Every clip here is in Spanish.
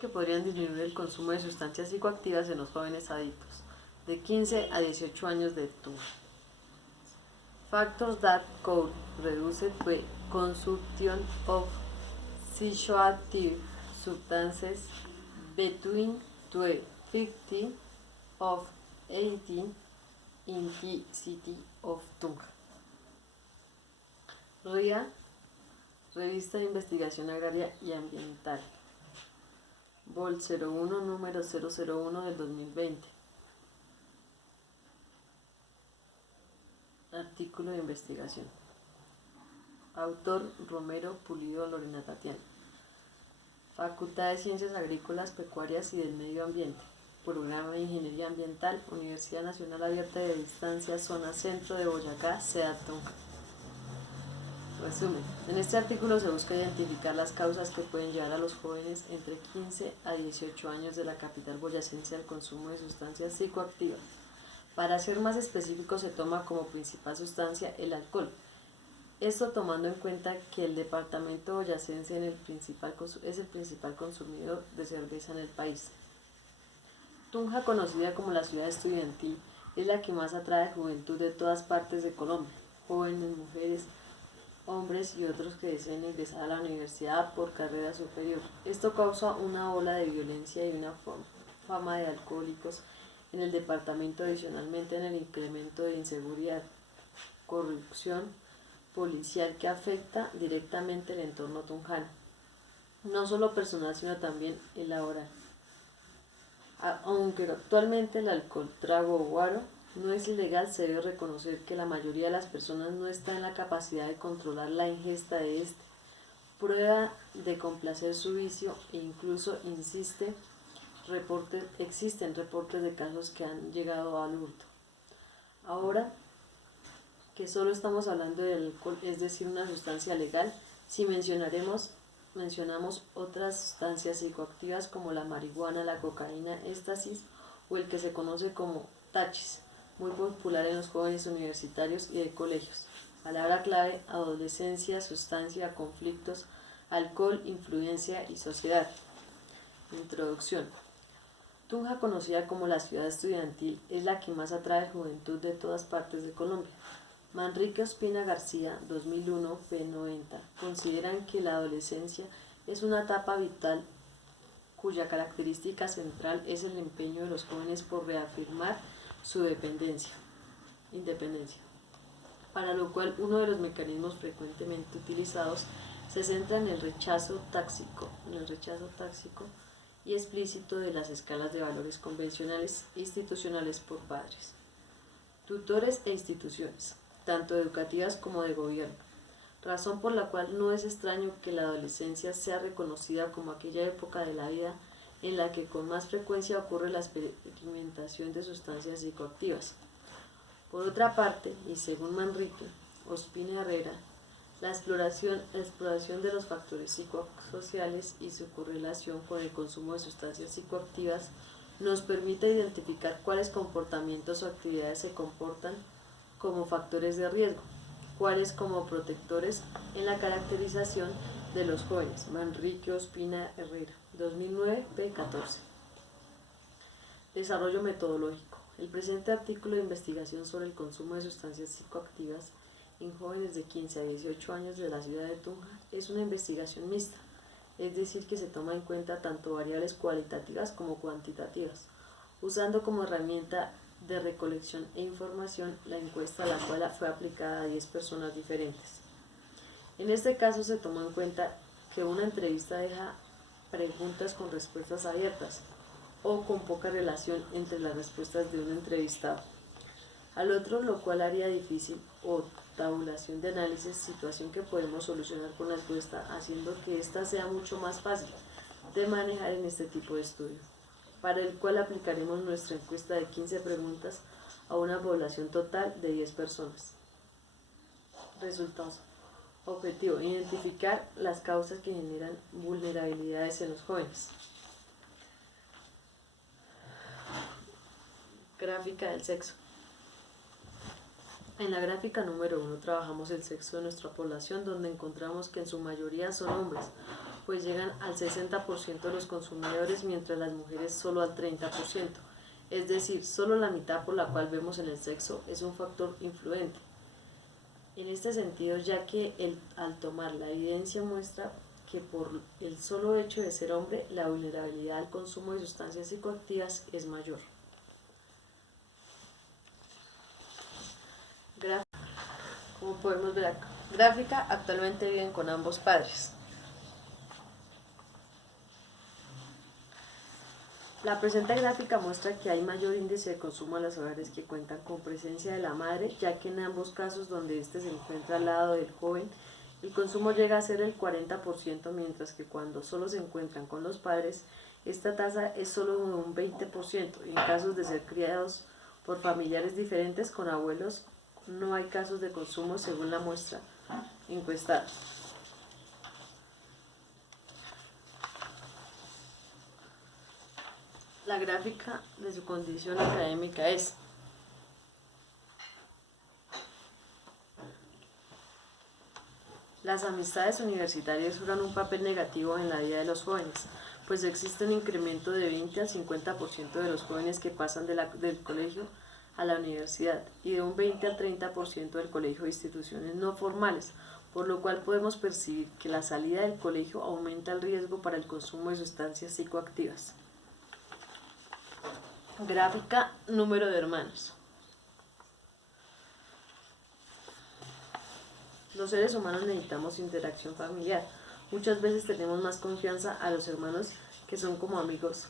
que podrían disminuir el consumo de sustancias psicoactivas en los jóvenes adictos de 15 a 18 años de edad. Factors that could reduce the consumption of psychoactive substances between the 50 of 18 in the city of Tunja. RIA, Revista de Investigación Agraria y Ambiental, Vol 01, número 001 del 2020. Artículo de investigación. Autor Romero Pulido Lorena Tatiana. Facultad de Ciencias Agrícolas, Pecuarias y del Medio Ambiente. Programa de Ingeniería Ambiental, Universidad Nacional Abierta de Distancia, Zona Centro de Boyacá, SEAD Tunja. Resumen. En este artículo se busca identificar las causas que pueden llevar a los jóvenes entre 15 a 18 años de la capital boyacense al consumo de sustancias psicoactivas. Para ser más específico, se toma como principal sustancia el alcohol. Esto tomando en cuenta que el departamento boyacense es el principal consumidor de cerveza en el país. Tunja, conocida como la ciudad estudiantil, es la que más atrae juventud de todas partes de Colombia, jóvenes, mujeres, hombres y otros que deseen ingresar a la universidad por carrera superior. Esto causa una ola de violencia y una fama de alcohólicos en el departamento, adicionalmente en el incremento de inseguridad, corrupción policial que afecta directamente el entorno tunjano, no solo personal sino también el laboral. Aunque actualmente el alcohol, trago o guaro no es ilegal, se debe reconocer que la mayoría de las personas no está en la capacidad de controlar la ingesta de este, prueba de complacer su vicio e incluso existen reportes de casos que han llegado al hurto. Ahora que solo estamos hablando del alcohol, es decir, una sustancia legal, si mencionamos otras sustancias psicoactivas como la marihuana, la cocaína, éxtasis o el que se conoce como tachis, muy popular en los jóvenes universitarios y de colegios. Palabra clave: adolescencia, sustancia, conflictos, alcohol, influencia y sociedad. Introducción. Tunja, conocida como la ciudad estudiantil, es la que más atrae juventud de todas partes de Colombia. Manrique Ospina García, 2001, p. 90, consideran que la adolescencia es una etapa vital cuya característica central es el empeño de los jóvenes por reafirmar su independencia, para lo cual uno de los mecanismos frecuentemente utilizados se centra en el rechazo táctico y explícito de las escalas de valores convencionales e institucionales por padres, tutores e instituciones, tanto educativas como de gobierno, razón por la cual no es extraño que la adolescencia sea reconocida como aquella época de la vida en la que con más frecuencia ocurre la experimentación de sustancias psicoactivas. Por otra parte, y según Manrique Ospina Herrera, la exploración de los factores psicosociales y su correlación con el consumo de sustancias psicoactivas nos permite identificar cuáles comportamientos o actividades se comportan como factores de riesgo, cuáles como protectores en la caracterización de los jóvenes. Manrique Ospina Herrera, 2009, p. 14. Desarrollo metodológico. El presente artículo de investigación sobre el consumo de sustancias psicoactivas en jóvenes de 15 a 18 años de la ciudad de Tunja es una investigación mixta, es decir, que se toma en cuenta tanto variables cualitativas como cuantitativas, usando como herramienta de recolección e información la encuesta, la cual fue aplicada a 10 personas diferentes. En este caso se tomó en cuenta que una entrevista deja preguntas con respuestas abiertas o con poca relación entre las respuestas de un entrevistado al otro, lo cual haría difícil o tabulación de análisis, situación que podemos solucionar con la encuesta, haciendo que ésta sea mucho más fácil de manejar en este tipo de estudio, para el cual aplicaremos nuestra encuesta de 15 preguntas a una población total de 10 personas. Resultados. Objetivo: identificar las causas que generan vulnerabilidades en los jóvenes. Gráfica del sexo. En la gráfica número 1 trabajamos el sexo de nuestra población, donde encontramos que en su mayoría son hombres, pues llegan al 60% de los consumidores, mientras las mujeres solo al 30%. Es decir, solo la mitad por la cual vemos en el sexo es un factor influente. En este sentido, ya que al tomar la evidencia muestra que por el solo hecho de ser hombre, la vulnerabilidad al consumo de sustancias psicoactivas es mayor. Como podemos ver acá, gráfica, actualmente viven con ambos padres. La presente gráfica muestra que hay mayor índice de consumo en los hogares que cuentan con presencia de la madre, ya que en ambos casos donde éste se encuentra al lado del joven, el consumo llega a ser el 40%, mientras que cuando solo se encuentran con los padres, esta tasa es solo de un 20%. En casos de ser criados por familiares diferentes con abuelos, no hay casos de consumo según la muestra encuestada. La gráfica de su condición académica es: las amistades universitarias juegan un papel negativo en la vida de los jóvenes, pues existe un incremento de 20 al 50% de los jóvenes que pasan del colegio a la universidad y de un 20 al 30% del colegio a instituciones no formales, por lo cual podemos percibir que la salida del colegio aumenta el riesgo para el consumo de sustancias psicoactivas. Gráfica, número de hermanos. Los seres humanos necesitamos interacción familiar. Muchas veces tenemos más confianza a los hermanos que son como amigos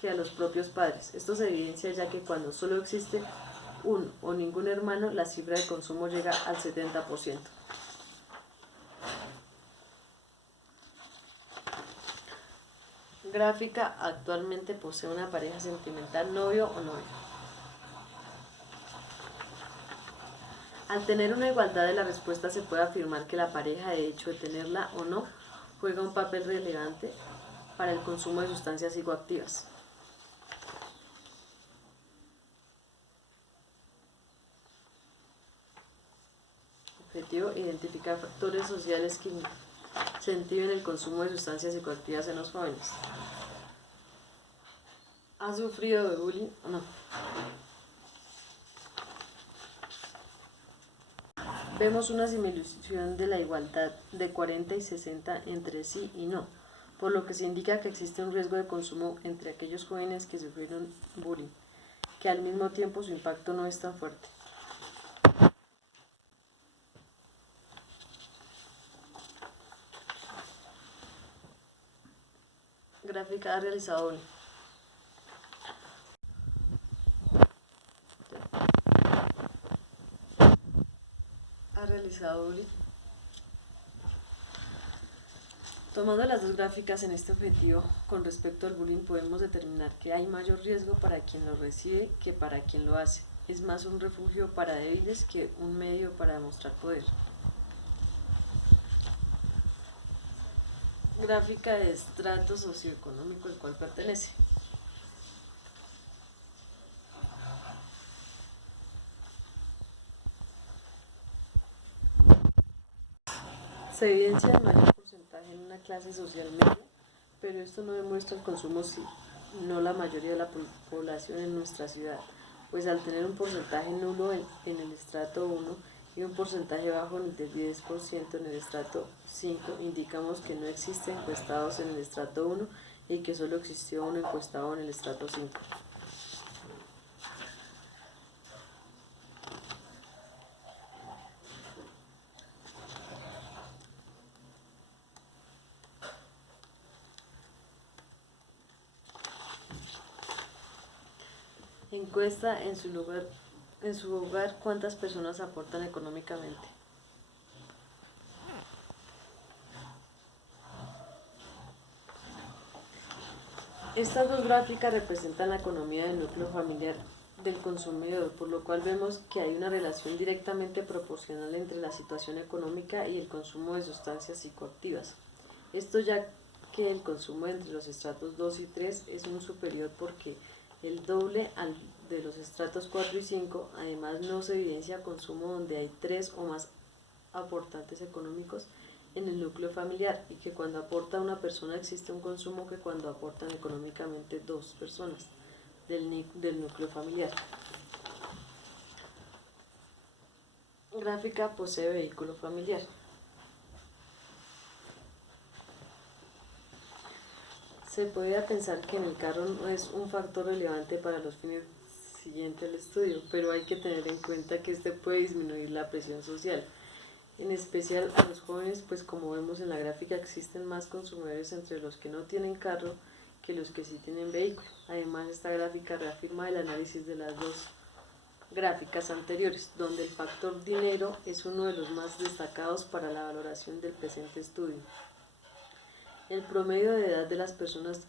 que a los propios padres. Esto se evidencia ya que cuando solo existe un o ningún hermano, la cifra de consumo llega al 70%. Gráfica, actualmente posee una pareja sentimental, novio o novia. Al tener una igualdad de la respuesta se puede afirmar que la pareja, de hecho de tenerla o no, juega un papel relevante para el consumo de sustancias psicoactivas. Objetivo: identificar factores sociales que incentiven el consumo de sustancias psicoactivas en los jóvenes. ¿Ha sufrido de bullying o no? Vemos una simulación de la igualdad de 40 y 60 entre sí y no, por lo que se indica que existe un riesgo de consumo entre aquellos jóvenes que sufrieron bullying, que al mismo tiempo su impacto no es tan fuerte. Gráfica, ha realizado bullying. Ha realizado bullying. Tomando las dos gráficas en este objetivo, con respecto al bullying podemos determinar que hay mayor riesgo para quien lo recibe que para quien lo hace. Es más un refugio para débiles que un medio para demostrar poder. Gráfica de estrato socioeconómico al cual pertenece. Se evidencia el mayor porcentaje en una clase social media, pero esto no demuestra el consumo sino la mayoría de la población en nuestra ciudad, pues al tener un porcentaje nulo en el estrato 1 y un porcentaje bajo del 10% en el estrato 5, indicamos que no existen encuestados en el estrato 1 y que solo existió un encuestado en el estrato 5. Encuesta: en su hogar, ¿cuántas personas aportan económicamente? Estas dos gráficas representan la economía del núcleo familiar del consumidor, por lo cual vemos que hay una relación directamente proporcional entre la situación económica y el consumo de sustancias psicoactivas. Esto ya que el consumo entre los estratos 2 y 3 es un superior porque el doble al de los estratos 4 y 5, además no se evidencia consumo donde hay 3 o más aportantes económicos en el núcleo familiar y que cuando aporta una persona existe un consumo que cuando aportan económicamente dos personas del núcleo familiar. Gráfica posee vehículo familiar. Se podría pensar que en el carro no es un factor relevante para los fines siguientes al estudio, pero hay que tener en cuenta que este puede disminuir la presión social, en especial a los jóvenes, pues como vemos en la gráfica existen más consumidores entre los que no tienen carro que los que sí tienen vehículo. Además, esta gráfica reafirma el análisis de las dos gráficas anteriores, donde el factor dinero es uno de los más destacados para la valoración del presente estudio. El promedio de edad de las personas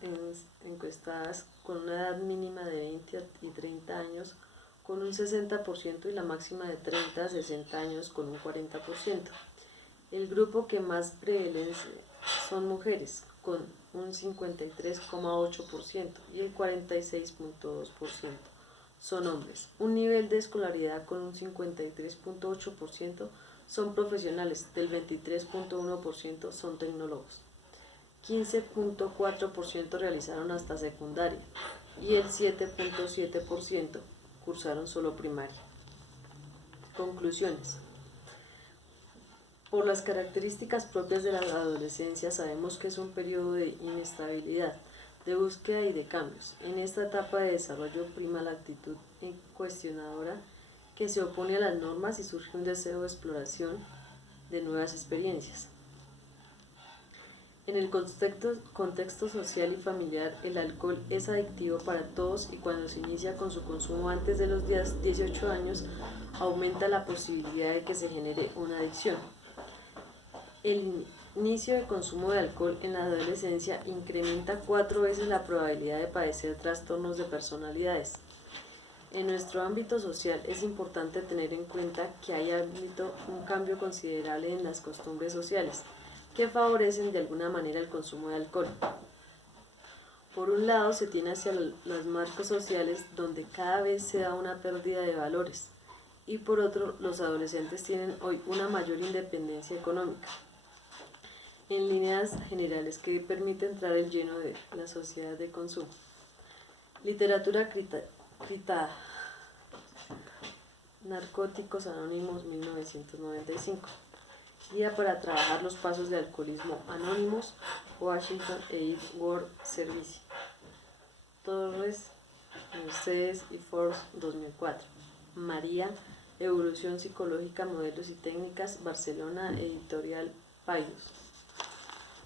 encuestadas con una edad mínima de 20 y 30 años con un 60% y la máxima de 30 a 60 años con un 40%. El grupo que más prevalece son mujeres con un 53,8% y el 46,2% son hombres. Un nivel de escolaridad con un 53,8% son profesionales, del 23,1% son tecnólogos. 15,4% realizaron hasta secundaria y el 7,7% cursaron solo primaria. Conclusiones. Por las características propias de la adolescencia sabemos que es un periodo de inestabilidad, de búsqueda y de cambios. En esta etapa de desarrollo prima la actitud cuestionadora que se opone a las normas y surge un deseo de exploración de nuevas experiencias. En el contexto social y familiar, el alcohol es adictivo para todos y cuando se inicia con su consumo antes de los 18 años, aumenta la posibilidad de que se genere una adicción. El inicio de consumo de alcohol en la adolescencia incrementa 4 veces la probabilidad de padecer trastornos de personalidades. En nuestro ámbito social es importante tener en cuenta que hay un cambio considerable en las costumbres sociales que favorecen de alguna manera el consumo de alcohol. Por un lado se tiene hacia los marcos sociales donde cada vez se da una pérdida de valores y por otro los adolescentes tienen hoy una mayor independencia económica. En líneas generales que permite entrar el lleno de la sociedad de consumo. Literatura critada. Narcóticos Anónimos 1995. Guía para trabajar los pasos de alcoholismo anónimos, Washington Aid World Service. Torres, Mercedes y Force 2004. María, Evolución Psicológica, Modelos y Técnicas, Barcelona, Editorial Paidós.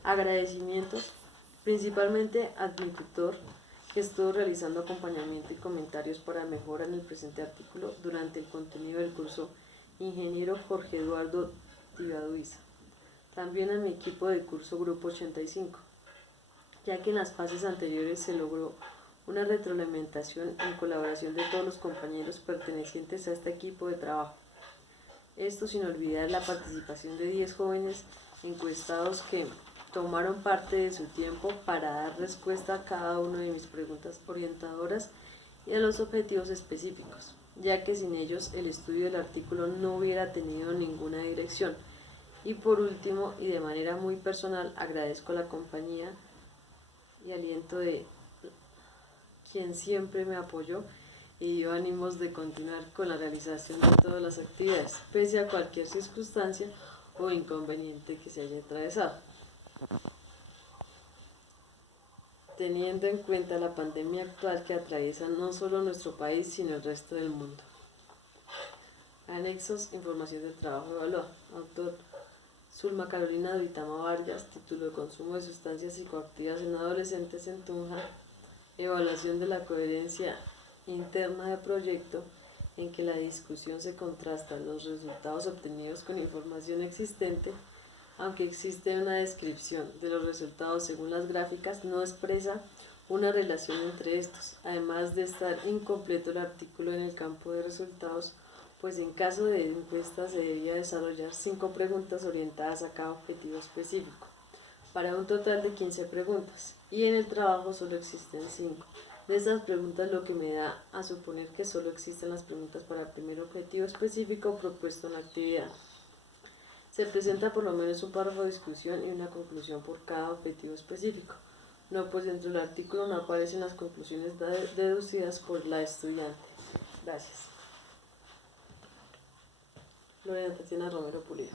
Agradecimientos, principalmente al tutor que estuvo realizando acompañamiento y comentarios para mejora en el presente artículo durante el contenido del curso Ingeniero Jorge Eduardo Tibaduiza. También a mi equipo del curso Grupo 85, ya que en las fases anteriores se logró una retroalimentación en colaboración de todos los compañeros pertenecientes a este equipo de trabajo. Esto sin olvidar la participación de 10 jóvenes encuestados que tomaron parte de su tiempo para dar respuesta a cada una de mis preguntas orientadoras y a los objetivos específicos, ya que sin ellos el estudio del artículo no hubiera tenido ninguna dirección. Y por último, y de manera muy personal, agradezco la compañía y aliento de quien siempre me apoyó y dio ánimos de continuar con la realización de todas las actividades, pese a cualquier circunstancia o inconveniente que se haya atravesado. Teniendo en cuenta la pandemia actual que atraviesa no solo nuestro país, sino el resto del mundo. Anexos, información del trabajo evaluado. Autor, Zulma Carolina Duitama Vargas, título de consumo de sustancias psicoactivas en adolescentes en Tunja, evaluación de la coherencia interna de proyecto, en que la discusión se contrasta los resultados obtenidos con información existente, aunque existe una descripción de los resultados según las gráficas, no expresa una relación entre estos, además de estar incompleto el artículo en el campo de resultados, pues en caso de encuesta se debía desarrollar 5 preguntas orientadas a cada objetivo específico, para un total de 15 preguntas, y en el trabajo solo existen 5. De estas preguntas, lo que me da a suponer que solo existen las preguntas para el primer objetivo específico propuesto en la actividad. Se presenta por lo menos un párrafo de discusión y una conclusión por cada objetivo específico. No, pues dentro del artículo no aparecen las conclusiones deducidas por la estudiante. Gracias. Lorena Tatiana Romero Pulido.